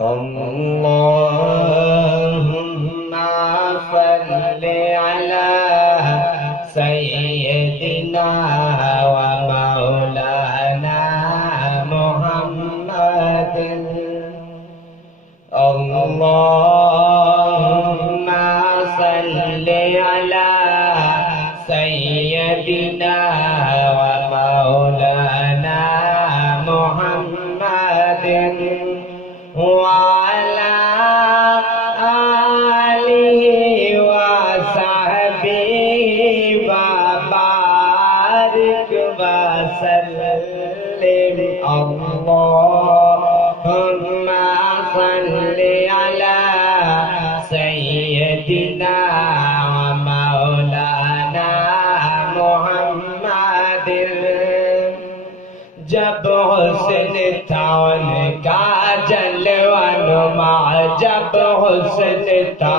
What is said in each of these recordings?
अल्लाहुम्मा सल्लि अला सय्यदिना व मौलाना मुहम्मदिन। अल्लाहुम्मा सल्लि अला सय्यदिना व मौलाना मुहम्मदिन वाला आलिहि व सहबिहि व बारिक व सल्लिम। अल्लाहुम्मा सल्लि अला सय्यदिना व मौलाना मुहम्मदिन। जब हुस्न था उनका जलवा नुमा, जब हुस्न था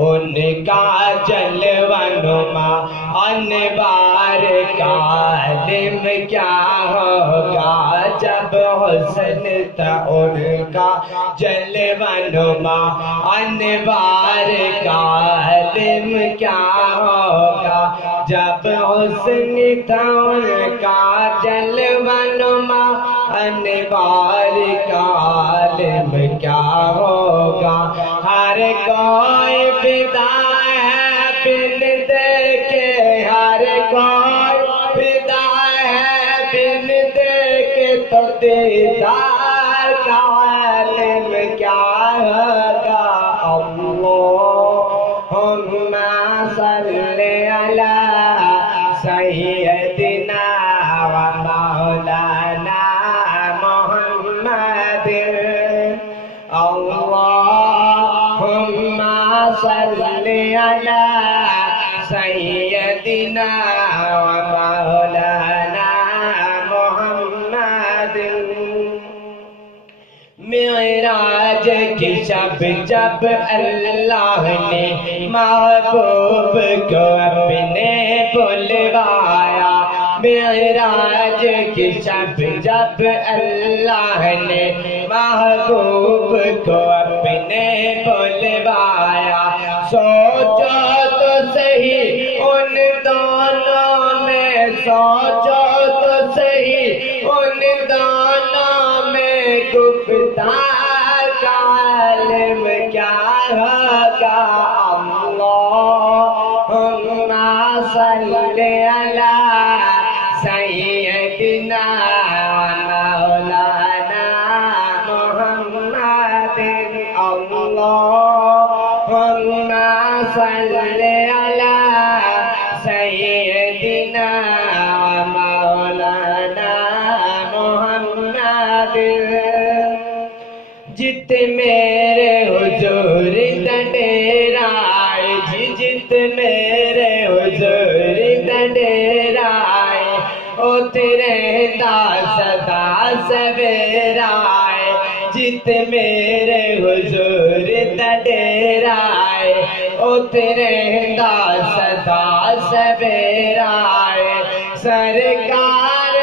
उनका जलवा नुमा, अनवार का इल्म क्या होगा। जब हुस्न था उनका जलवा नुमा, अनवार का इल्म क्या होगा। जब हुस्न था उनका जलवा नुमा, अनवार का इल्म क्या होगा। हर कोई फिदा है बिन देखे, हर कोई फिदा है बिन देखे, तो दीदार का इल्म क्या होगा। अल्लाहुम्मा सल्लि अला सय्यदिना व मौलाना मुहम्मदिन। अल्लाहुम्मा सल्लि अला सय्यदिना व मौलाना मुहम्मदिन। मेराज की शब जब अल्लाह ने महबूब को अपने बुलवाया, मेराज की शब जब अल्लाह ने महबूब को अपने बुलवाया। सोचो तो सही उन दोनों में, सोचो तो सही उन दोनों में गुफ्तार का इल्म क्या होगा। अल्लाहुम्मा सल्लि अला सय्यदिना मौलाना मुहम्मदिन। अल्लाहुम्मा सल्लि अला सय्यदिना मौलाना मुहम्मदिन। जित मेरे हुजूर दंडेराए जी, जित मेरे हुजूर दंडेराए, ओ तेरे सदा सवेराए। जित मेरे हुजूर दंडेराए, ओ तेरे सदा सवेराए। सरकार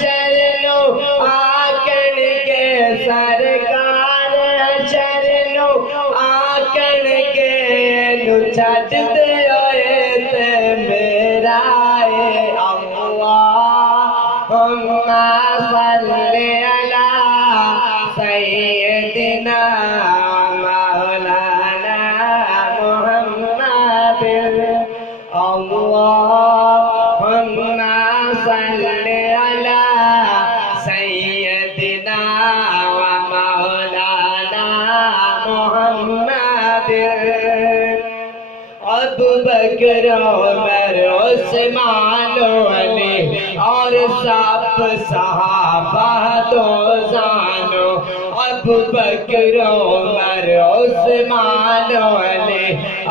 चरणों आकड़ के, सरकार चरणों आकड़ के नु छड्ड दे ते मेरा अल्लाहुम्मा सल्लि अला सय्यदिना मौलाना मुहम्मदिन। अल्लाहुम्मा सल्लि अला सय्यदिना व मौलाना मुहम्मदिन। अबू बकर उमर उस्मान अली और सब सहाबा दो जानो। अबू बकर उमर उस्मान अली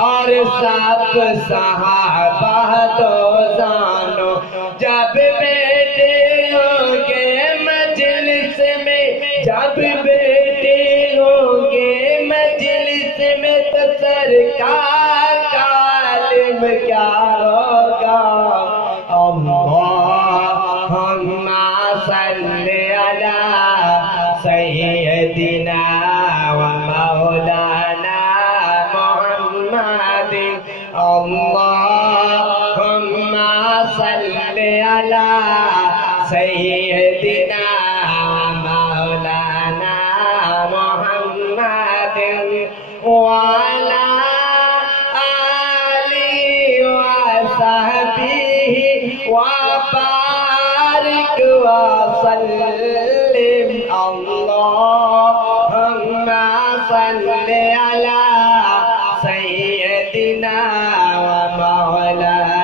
और सब सहाबा दो जानो। जब बेटे होंगे मजलिस में, जब बेटे होंगे मजलिस में, तो सरकार का इल्म क्या होगा। अल्लाहुम्मा सल्लि अला सय्यदिना व وعلى آله وصحبه وبارك وسلم اللهم صل على سيدنا ومولانا